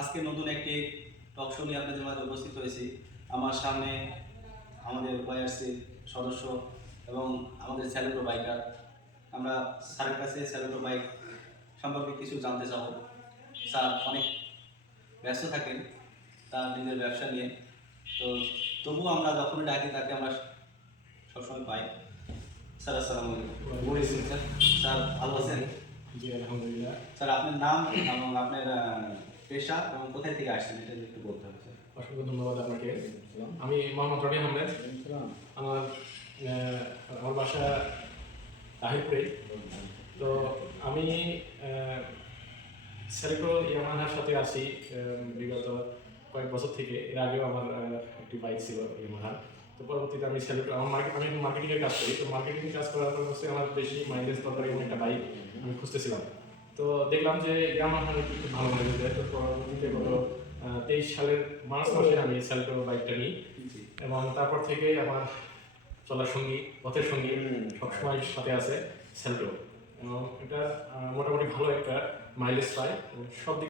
আজকে নতুন একটি টক শো নিয়ে আপনাদের মাঝে উপস্থিত হয়েছি। আমার সামনে আমাদের ওয়াইআরসির সদস্য এবং আমাদের স্যালুটো বাইকার আমরা স্যারের কাছে স্যালুটো বাইক সম্পর্কে কিছু জানতে চাবো। স্যার অনেক ব্যস্ত থাকেন তার নিজের ব্যবসা নিয়ে। তো তবুও আমরা যখনই ডাকি তাকে আমরা সবসময় পাই। স্যার আসসালাম আলাইকুম। স্যার স্যার ভালো আছেন? জি আলহামদুলিল্লাহ। স্যার আপনার নাম এবং আপনার পেশা এবং কোথায় থেকে আসছেন এটা একটু বলতে হবে, স্যার। অসংখ্য ধন্যবাদ আপনাকে। আমি মোহাম্মদ রনি আহমেদ। আমার আমার বাসা তাহিরপুরে। তো আমি সেলেক্টর ইয়ামাহার সাথে আছি বিগত কয়েক বছর থেকে। এর আগেও আমার একটি বাইক ছিল ইয়ামাহার। তো পরবর্তীতে আমি সেলেক্টর আমার মার্কেট আমি মার্কেটিংয়ের কাজ করি। তো মার্কেটিং কাজ করার পর হচ্ছে আমার বেশি মাইলেজ দরকার এমন একটা বাইক আমি খুঁজতেছিলাম। তো দেখলাম যে গ্রামার একটু খুব ভালো লেগে যায় তো পরবর্তীতে গত তেইশ সালের মার্চ মাসে আমি সেলেক্টর বাইকটা নিই। এবং তারপর থেকে আমার চলার সঙ্গী পথের সঙ্গী সবসময় সাথে আছে সেলটো এবং এটা মোটামুটি ভালো একটা মাইলেজ পায়। সব দিক